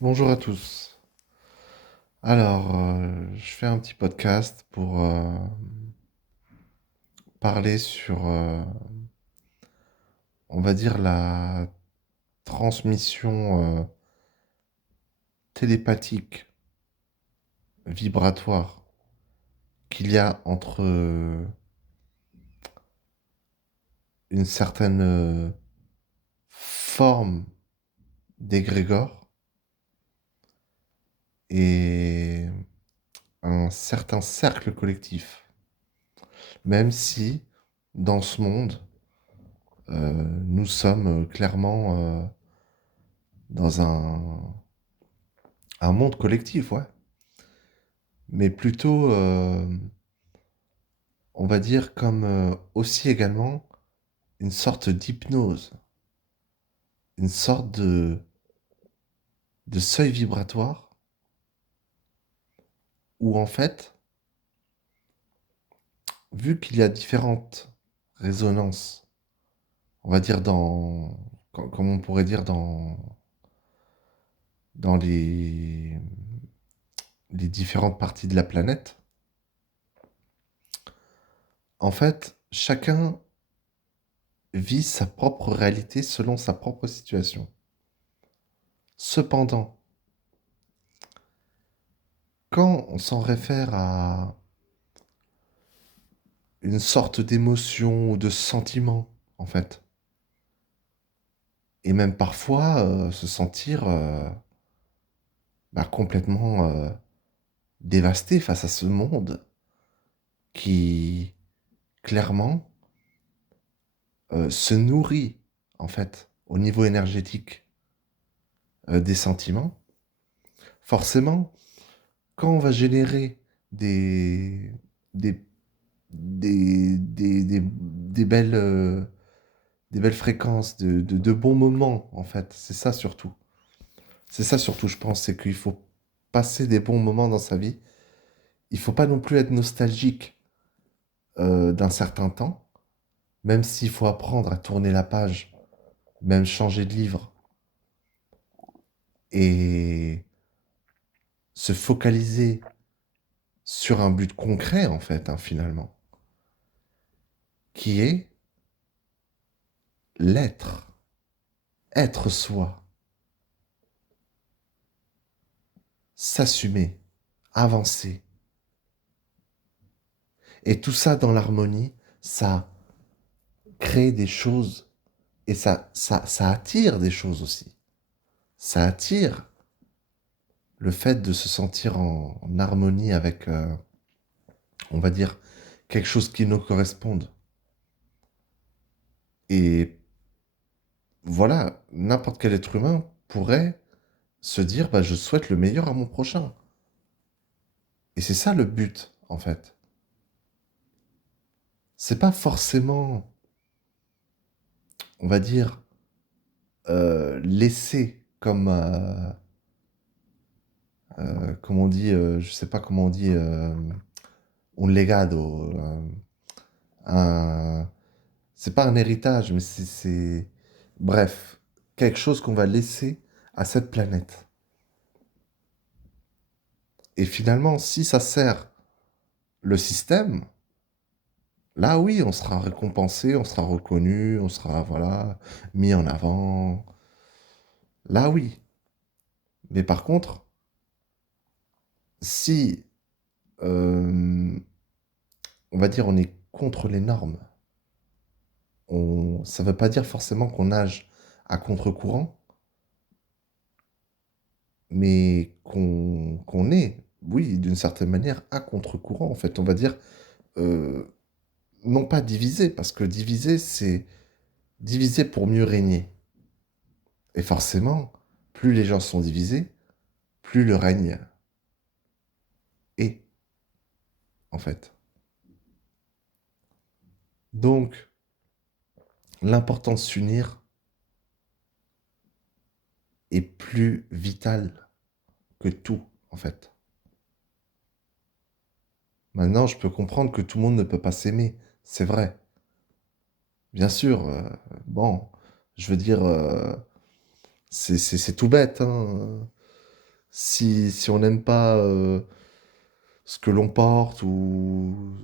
Bonjour à tous. Je fais un petit podcast pour parler sur, on va dire, la transmission télépathique, vibratoire qu'il y a entre une certaine forme d'égrégore et un certain cercle collectif. Même si, dans ce monde, nous sommes clairement dans un monde collectif, ouais. Mais plutôt, on va dire, comme aussi également une sorte d'hypnose, une sorte de seuil vibratoire où en fait, vu qu'il y a différentes résonances, on va dire comme on pourrait dire dans les différentes parties de la planète, en fait, chacun vit sa propre réalité selon sa propre situation. Cependant, quand on s'en réfère à une sorte d'émotion ou de sentiment, en fait. Et même parfois, se sentir complètement dévasté face à ce monde qui, clairement, se nourrit, en fait, au niveau énergétique des sentiments. Forcément, quand on va générer des, des, des belles fréquences, de bons moments, en fait, c'est ça surtout. C'est ça surtout, je pense, c'est qu'il faut passer des bons moments dans sa vie. Il faut pas non plus être nostalgique d'un certain temps, même s'il faut apprendre à tourner la page, même changer de livre et se focaliser sur un but concret, en fait, hein, finalement, qui est l'être, être soi, s'assumer, avancer. Et tout ça dans l'harmonie, ça crée des choses et ça attire des choses aussi. Ça attire le fait de se sentir en harmonie avec, on va dire, quelque chose qui nous corresponde. Et voilà, n'importe quel être humain pourrait se dire, bah, je souhaite le meilleur à mon prochain. Et c'est ça le but, en fait. C'est pas forcément, on va dire, laisser comme, comme on dit, je sais pas comment on dit, un legado, un, c'est pas un héritage, mais bref, quelque chose qu'on va laisser à cette planète. Et finalement, si ça sert le système, là oui, on sera récompensé, on sera reconnu, on sera, voilà, mis en avant. Là oui. Mais par contre, si, euh, on va dire, on est contre les normes, ça ne veut pas dire forcément qu'on nage à contre-courant, mais qu'on est, oui, d'une certaine manière, à contre-courant, en fait. On va dire, euh, non pas diviser, parce que diviser, c'est diviser pour mieux régner. Et forcément, plus les gens sont divisés, plus le règne est, en fait. Donc, l'important de s'unir est plus vital que tout, en fait. Maintenant, je peux comprendre que tout le monde ne peut pas s'aimer, c'est vrai. Bien sûr, bon, je veux dire, c'est tout bête, hein. Si on n'aime pas ce que l'on porte ou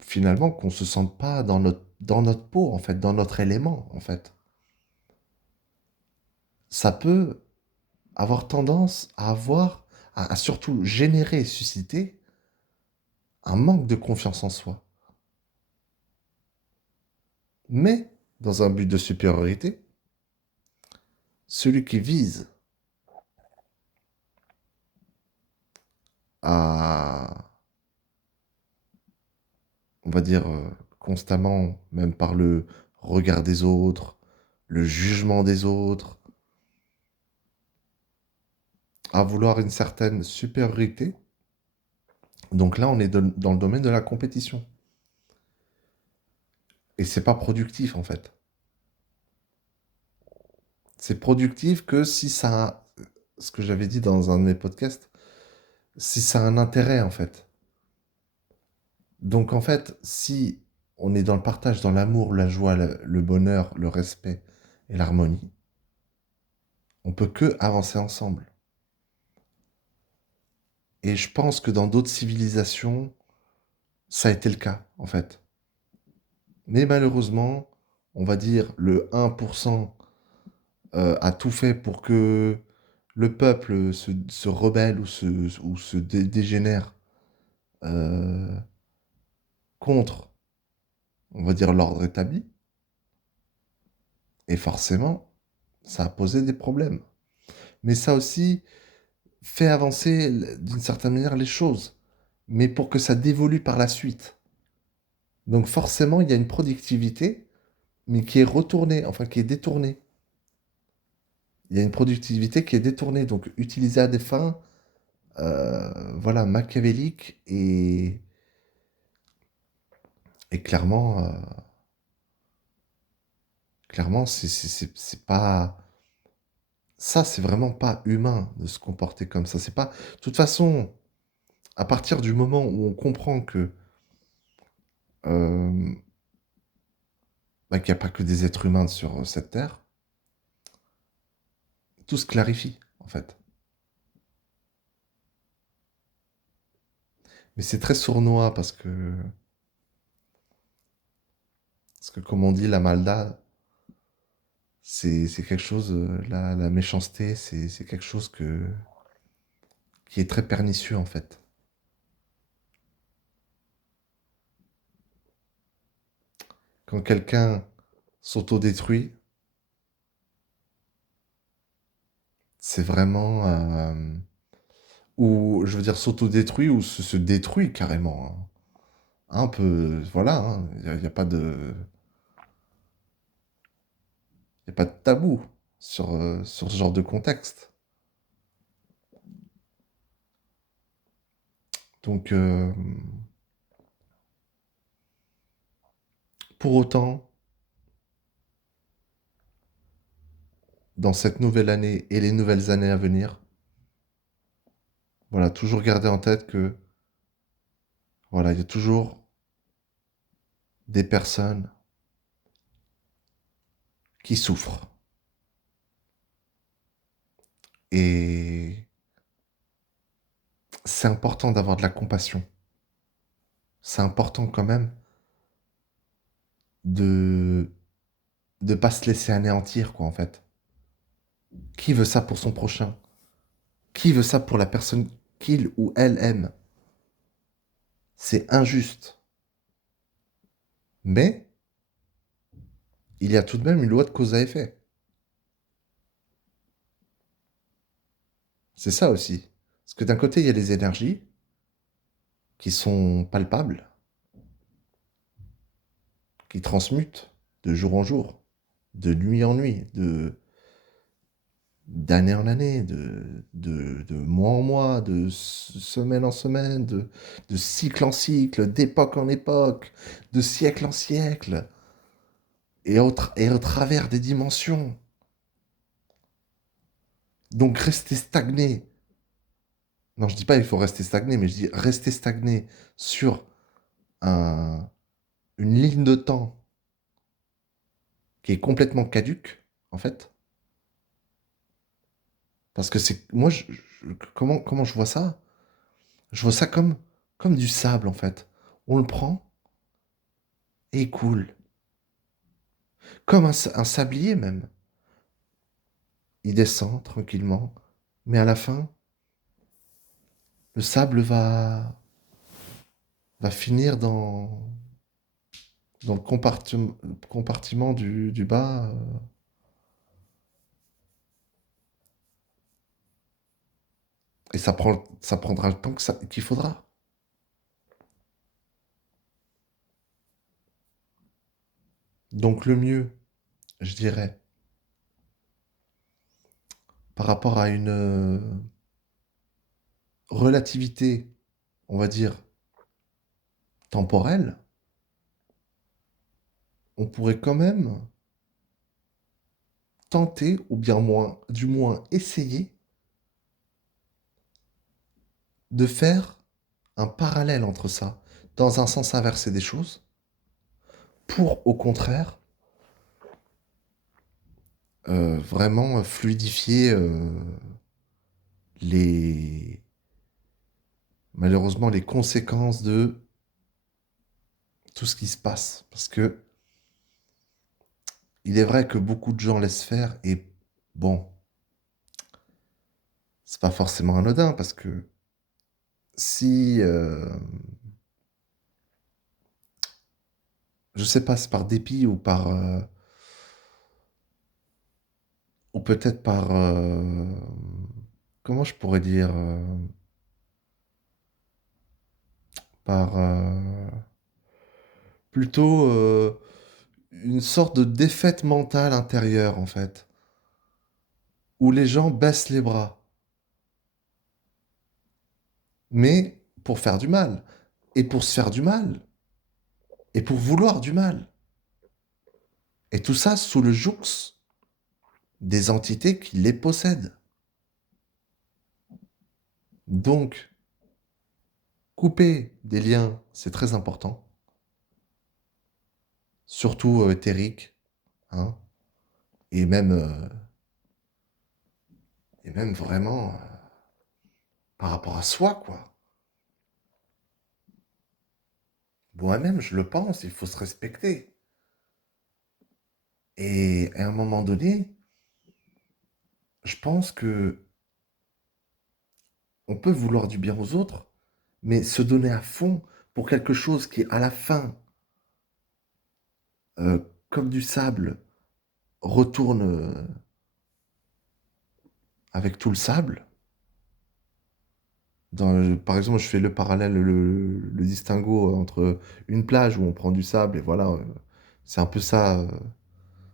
finalement qu'on se sente pas dans notre peau, en fait, dans notre élément, en fait. Ça peut avoir tendance à à surtout générer et susciter un manque de confiance en soi. Mais, dans un but de supériorité, celui qui vise à, on va dire, constamment, même par le regard des autres, le jugement des autres, à vouloir une certaine supériorité. Donc là, on est dans le domaine de la compétition. Et c'est pas productif, en fait. C'est productif que si ça a, ce que j'avais dit dans un de mes podcasts, si ça a un intérêt, en fait. Donc, en fait, si on est dans le partage, dans l'amour, la joie, le bonheur, le respect et l'harmonie, on peut que avancer ensemble. Et je pense que dans d'autres civilisations, ça a été le cas, en fait. Mais malheureusement, on va dire le 1% a tout fait pour que le peuple se rebelle ou se dégénère euh, contre, on va dire, l'ordre établi. Et forcément, ça a posé des problèmes. Mais ça aussi fait avancer d'une certaine manière les choses, mais pour que ça dévolue par la suite. Donc forcément, il y a une productivité, mais qui est retournée, enfin qui est détournée. Il y a une productivité qui est détournée, donc utilisée à des fins voilà, machiavéliques et clairement, clairement c'est pas... Ça, c'est vraiment pas humain de se comporter comme ça. C'est pas... De toute façon, à partir du moment où on comprend que euh, bah, qu'il n'y a pas que des êtres humains sur cette terre, tout se clarifie, en fait. Mais c'est très sournois parce que comme on dit, la maldad, c'est quelque chose, la méchanceté, c'est quelque chose qui est très pernicieux, en fait. Quand quelqu'un s'autodétruit, c'est vraiment... ou, je veux dire, s'autodétruit ou se détruit carrément, hein. Un peu... Voilà, hein, il n'y a pas de... Y a pas de tabou sur ce genre de contexte. Donc, pour autant, dans cette nouvelle année et les nouvelles années à venir, voilà, toujours garder en tête que, voilà, il y a toujours des personnes qui souffrent. Et c'est important d'avoir de la compassion. C'est important quand même de de pas se laisser anéantir, quoi, en fait. Qui veut ça pour son prochain? Qui veut ça pour la personne qu'il ou elle aime? C'est injuste. Mais il y a tout de même une loi de cause à effet. C'est ça aussi. Parce que d'un côté, il y a les énergies qui sont palpables, qui transmutent de jour en jour, de nuit en nuit, d'année en année, de mois en mois, de semaine en semaine, de cycle en cycle, d'époque en époque, de siècle en siècle, et au travers des dimensions. Donc rester stagné. Non, je dis pas il faut rester stagné, mais je dis rester stagné sur un, une ligne de temps qui est complètement caduque, en fait, Parce que c'est moi comment je vois ça? Je vois ça comme du sable en fait. On le prend et il coule. Comme un sablier même. Il descend tranquillement, mais à la fin, le sable va finir dans le compartiment du bas. Et ça prendra le temps qu'il faudra. Donc le mieux, je dirais, par rapport à une relativité, on va dire, temporelle, on pourrait quand même tenter, ou bien moins, du moins essayer, de faire un parallèle entre ça, dans un sens inversé des choses, pour au contraire vraiment fluidifier les malheureusement les conséquences de tout ce qui se passe. Parce que il est vrai que beaucoup de gens laissent faire et bon, c'est pas forcément anodin parce que si je sais pas, c'est par dépit ou par ou peut-être par comment je pourrais dire par plutôt une sorte de défaite mentale intérieure en fait, où les gens baissent les bras, mais pour faire du mal, et pour se faire du mal, et pour vouloir du mal. Et tout ça sous le joug des entités qui les possèdent. Donc, couper des liens, c'est très important, surtout éthériques, hein, et même, euh, et même vraiment par rapport à soi, quoi. Moi-même, je le pense, il faut se respecter. Et à un moment donné, je pense que on peut vouloir du bien aux autres, mais se donner à fond pour quelque chose qui, à la fin, euh, comme du sable, retourne avec tout le sable. Par exemple, je fais le parallèle, le distinguo entre une plage où on prend du sable et voilà, c'est un peu ça,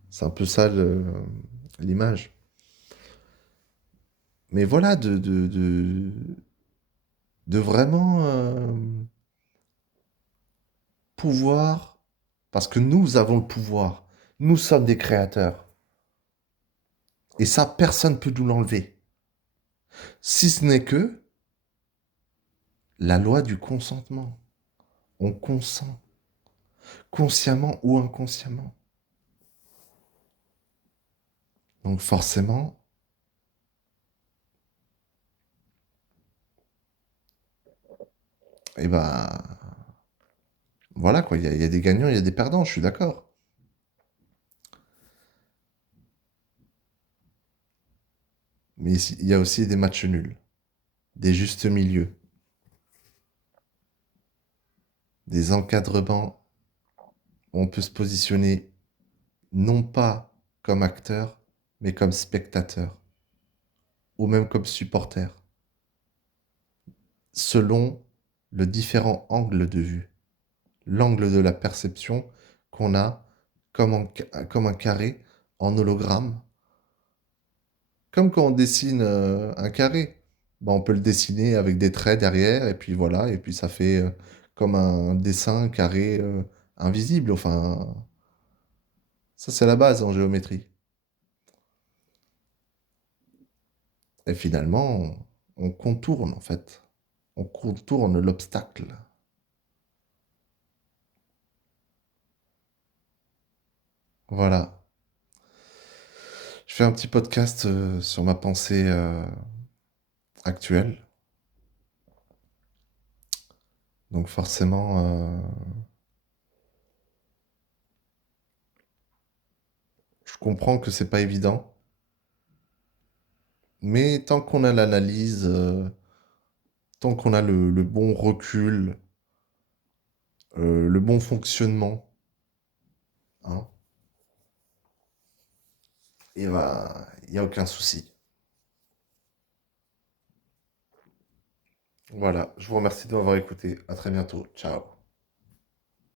c'est un peu ça l'image. Mais voilà, de vraiment pouvoir, parce que nous avons le pouvoir, nous sommes des créateurs. Et ça, personne ne peut nous l'enlever. Si ce n'est que la loi du consentement. On consent, consciemment ou inconsciemment. Donc forcément, eh ben, voilà quoi, il y a des gagnants, il y a des perdants, je suis d'accord. Mais il y a aussi des matchs nuls, des justes milieux, des encadrements où on peut se positionner non pas comme acteur, mais comme spectateur, ou même comme supporter, selon le différent angle de vue, l'angle de la perception qu'on a comme un carré en hologramme. Comme quand on dessine un carré. Bah, on peut le dessiner avec des traits derrière, et puis voilà, et puis ça fait comme un dessin carré invisible. Enfin, ça c'est la base en géométrie. Et finalement, on contourne en fait. On contourne l'obstacle. Voilà. fais un petit podcast sur ma pensée actuelle. Donc forcément, je comprends que c'est pas évident. Mais tant qu'on a l'analyse, tant qu'on a le bon recul, le bon fonctionnement, hein, et ben, il n'y a aucun souci. Voilà, je vous remercie de m'avoir écouté. À très bientôt. Ciao.